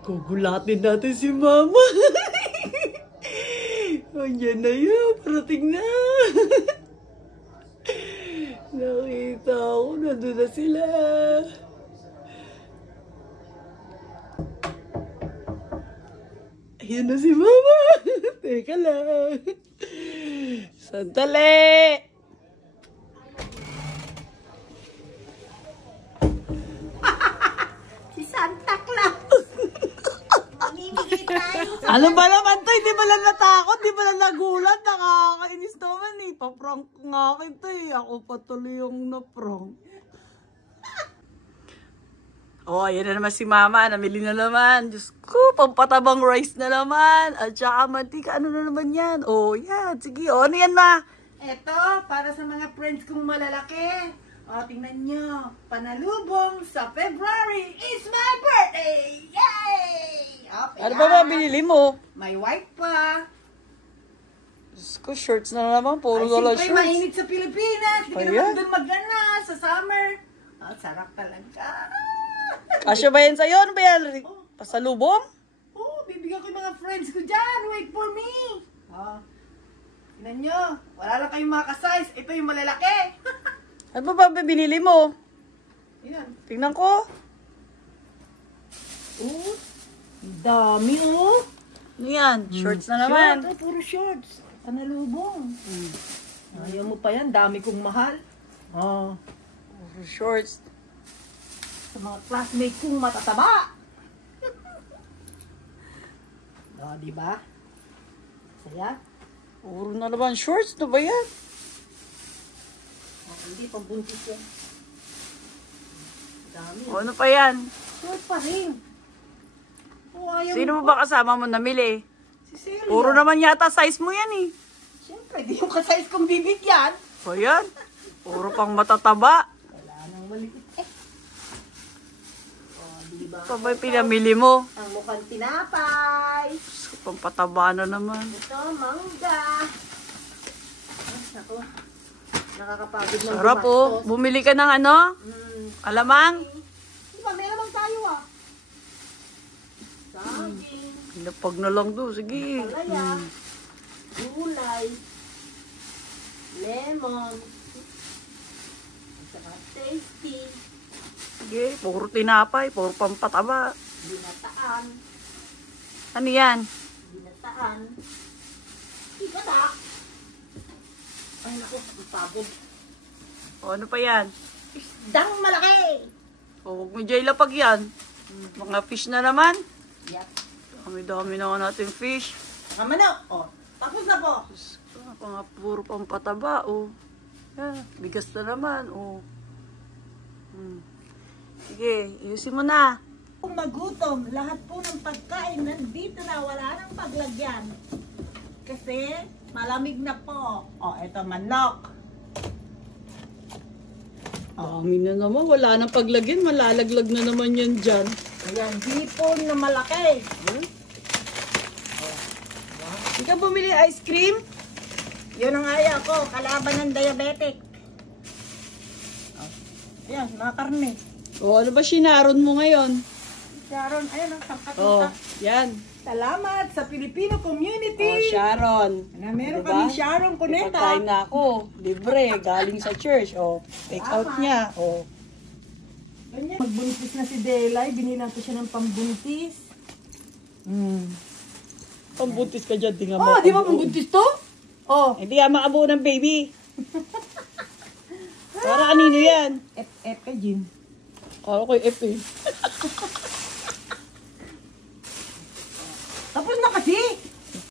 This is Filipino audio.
Gugulatin natin si Mama. Andiyan na yun. Parating na. Nakita ko. Nandun na sila. Ayan na si Mama. Teka lang. Sandali. Si Santa Claus. Mamimigay tayo. Ano ba naman to? Hindi ba lang natakot? Hindi ba lang nagulat? Nakakainis naman eh. Pa-prank nga kita eh. Ako patuloy yung na-prank. Oh, ayan na naman si Mama. Namili na naman. Diyos ko, pampatabang rice na naman. At saka mantika. Ano na naman yan? Oh, yan. Sige. Oh, ano yan, Ma? Eto, para sa mga friends kong malalaki. O, tingnan nyo. Panalubong sa February is my birthday! Yay! Okay, Ano ba binili mo? may white pa. Diyos ko, shorts na naman. Puro na lang Siyempre, shorts. mainit sa Pilipinas. Hindi ka Ayan. naman doon mag-ana sa summer. Sarap talaga. Kasya ba yan sa'yo? Ano ba yan? Pasalubong? Oh, bibigyan ko yung mga friends ko dyan. Wait for me. Tingnan nyo. Wala lang kayong makasize. Ito yung malalaki. Ano ba binili mo? Yan. Tingnan ko. Oh, dami oh. Ano yan? Shorts na naman. Short, puro shorts. Panalubong. Ayaw mo pa yan. Dami kong mahal. Puro shorts. Sa mga classmate kong matataba. Diba? Saya? Puro na naman shorts. Ano ba yan? Hindi, pambuntis yan. Dami. Ano pa yan? Short pa rin. Ayaw Sino mo ba kasama mo namili? Si Celia. Puro naman yata size mo yan eh. Siyempre, di yung kasize kong bibigyan. O yan. Puro pang matataba. Wala nang maliit eh. Diba? Pa ba yung pinamili mo? Ang mukhang tinapay. Pang pataba na naman. Ito, mangga. Ako, nakakapagod ng Sarap oh. Bumili ka ng ano? Alamang? Di ba, may lamang tayo ah. Saging, Lapag na lang do. Sige. palaya, gulay, lemon, at saka tasty, Sige. Puro tinapay. Puro pang pataba. binataan, Ano yan? ibada. Ay naku, ang pagod. O ano pa yan? Isdang malaki! O huwag mo dyan lapag yan. Mga fish na naman. Yep. Dami-dami na nga natin fish. Tama na. Oh, tapos na po. Mga puro pang pataba. O. Yeah, bigas na naman. O. Sige, ayusin mo na. Kung magutom, lahat po ng pagkain nandito na, wala nang paglagyan. Kasi malamig na po. Oh, eto manok. Dami na naman. Wala nang paglagyan. Malalaglag na naman yan dyan. Ayan, hipon na malaki. Hindi ka bumili ice cream? Yun ang ayaw ko, kalaban ng diabetic. Ayan, mga karne. O ano ba sinaron mo ngayon? Sharon, ayan ang sangkat O, yan. Salamat sa Filipino community. O, Sharon. Na meron Diba? kami Sharon Cuneta. Pagkain na ako. Libre. Galing sa church. O, take out niya. O. Ganyan. Magbuntis na si Delay, binilang ko siya ng pambuntis. Pambuntis ka dyan. Di nga Oh, di ba pambuntis to? Oh. Hindi ka makabuo ng baby. Para kanino yan? F kay Jim. Kala ko yung F eh.